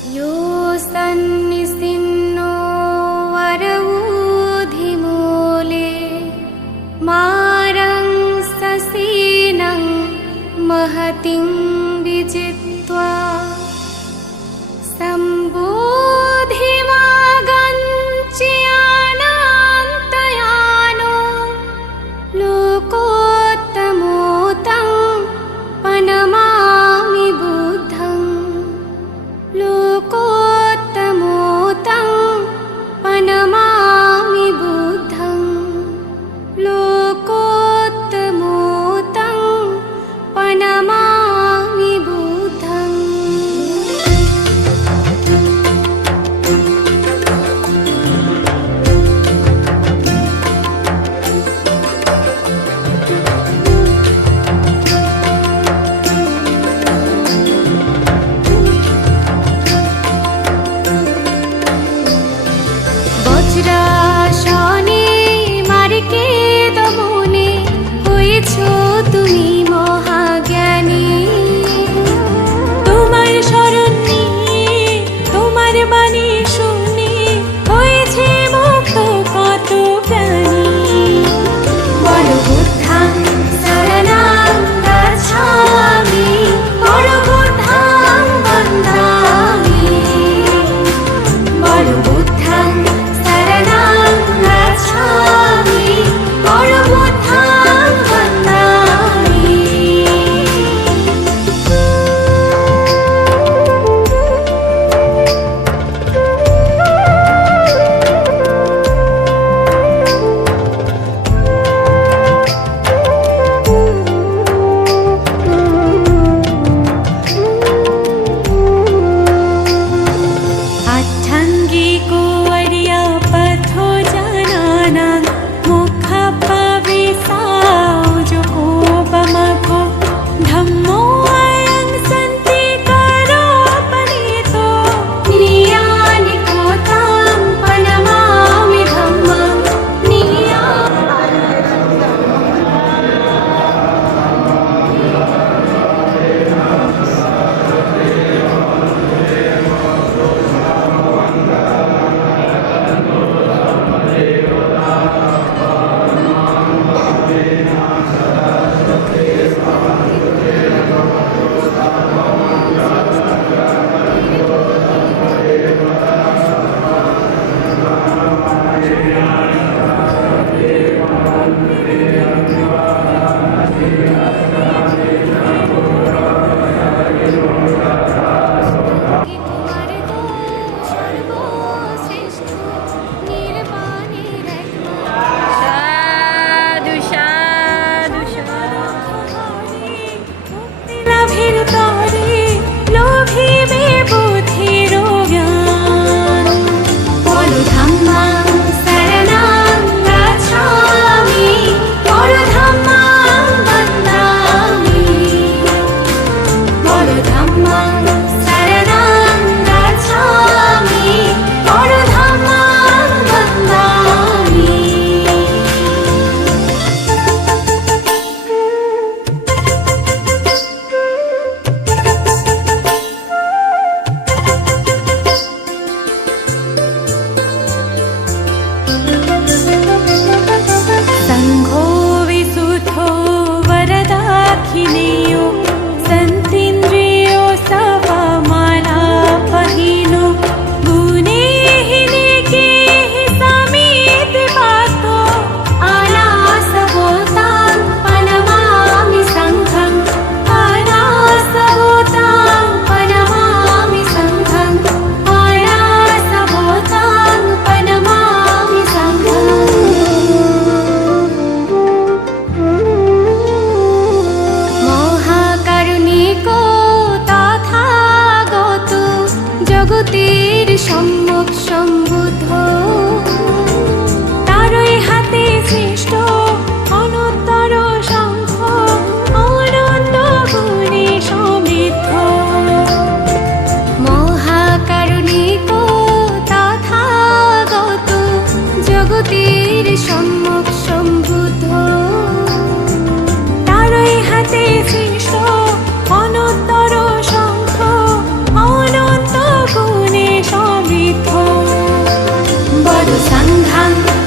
यो सन्निसिन्नो वरवूधिमूले मारं ससीनं महतिं विजित्वा सम्बोधिमागञ्च्यानान्तयानो लोकोत्तमोतं पनमामि बुद्धं लोकोत्तमोतं पनमामि बुद्धं लोकोत्तमोतं पनमामि बुद्धं। বজ্রাসনে মার্কে দমনে হয়েছ তুমি মহাজ্ঞানী। তোমার শরণ নিয়ে তোমার বাণী শুনে হয়েছে মুক্ত কত প্রাণী। বলো বুদ্ধাং শরণাং গচ্ছামি বলো বুদ্ধাং বন্দামি। বলো বুদ্ধাং শরণাং গচ্ছামি বলো বুদ্ধাং বন্দামি। আঠাঙ্গিকো আরিয়া পথো জানানাং মুখাপাবে সাউজকো বমকো ধম্মো আয়ং সন্তি কারো পনিতো নিয়ানিকো তাং পনমামি ধম্মং নিয়া। তোমার গো সর্বশ্রেষ্ঠ নির্বাণের সাধু সাধু মুক্তি লাভের তরে লোভিবে বুদ্ধির জ্ঞান। বলো ধাম্মাং শরণাং গচ্ছামি বলো ধাম্মাং বন্দামি। বলো ধাম্মাং শরণাং গচ্ছামি বলো ধাম্মাং বন্দামি। संघो विसुद्धो वरदाखिलेयो सन्तीन्द्रियो सवमालापहीनो गुणेहिने केहि समेत पातो अनासवोतां पनमामि संघं अनासवोतां पनमामि संघं अनासवोतां पनमामि संघं। মহাকারুণিকো তথাগত জগতের সম্মুখ সম্বুদ্ধ তারই হাতে শ্রেষ্ঠ অনন্তর শঙ্খ অনন্ত গুণে সমৃদ্ধ। মহাকারুণিকো তথাগত জগতের সম্মুখ সম্বুদ্ধ তারই হাতে শ্রেষ্ঠ অনন্তর শঙ্খ অনন্ত গুণ সাংঘাং